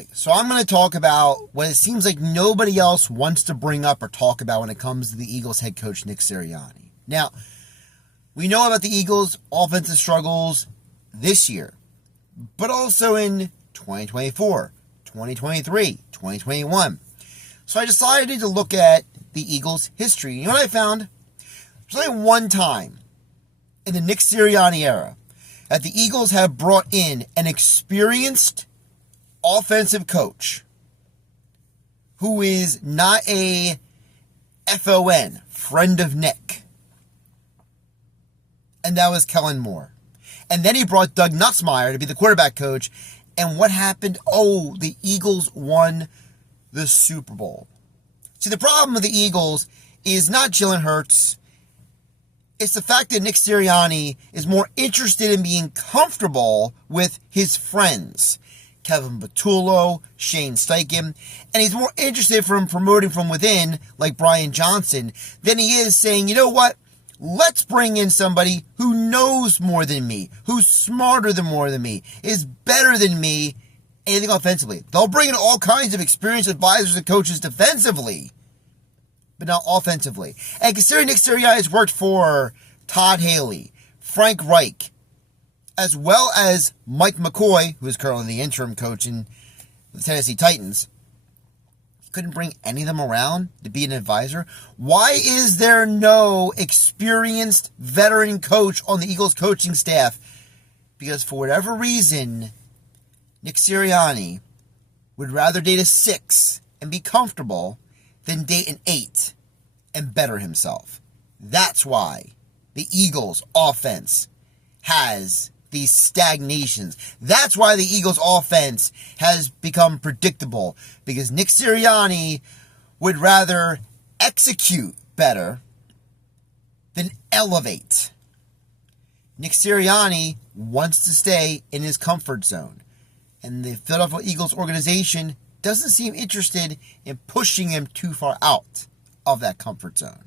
Alright, so I'm going to talk about what it seems like nobody else wants to bring up or talk about when it comes to the Eagles head coach Nick Sirianni. Now, we know about the Eagles' offensive struggles this year, but also in 2024, 2023, 2021. So I decided to look at the Eagles' history. You know what I found? There's only one time in the Nick Sirianni era that the Eagles have brought in an experienced offensive coach who is not a FON, friend of Nick. And that was Kellen Moore. And then he brought Doug Nussmeier to be the quarterback coach. And what happened? Oh, the Eagles won the Super Bowl. See, the problem with the Eagles is not Jalen Hurts. It's the fact that Nick Sirianni is more interested in being comfortable with his friends. Kevin Patullo, Shane Steichen, and he's more interested in promoting from within, like Brian Johnson, than he is saying, you know what, let's bring in somebody who knows more than me, who's smarter than more than me, is better than me, anything offensively. They'll bring in all kinds of experienced advisors and coaches defensively, but not offensively. And considering Nick Sirianni has worked for Todd Haley, Frank Reich, as well as Mike McCoy, who is currently the interim coach in the Tennessee Titans, he couldn't bring any of them around to be an advisor. Why is there no experienced veteran coach on the Eagles coaching staff? Because for whatever reason, Nick Sirianni would rather date a 6 and be comfortable than date an 8 and better himself. That's why the Eagles offense has these stagnations. That's why the Eagles offense has become predictable, because Nick Sirianni would rather execute better than elevate. Nick Sirianni wants to stay in his comfort zone, and the Philadelphia Eagles organization doesn't seem interested in pushing him too far out of that comfort zone.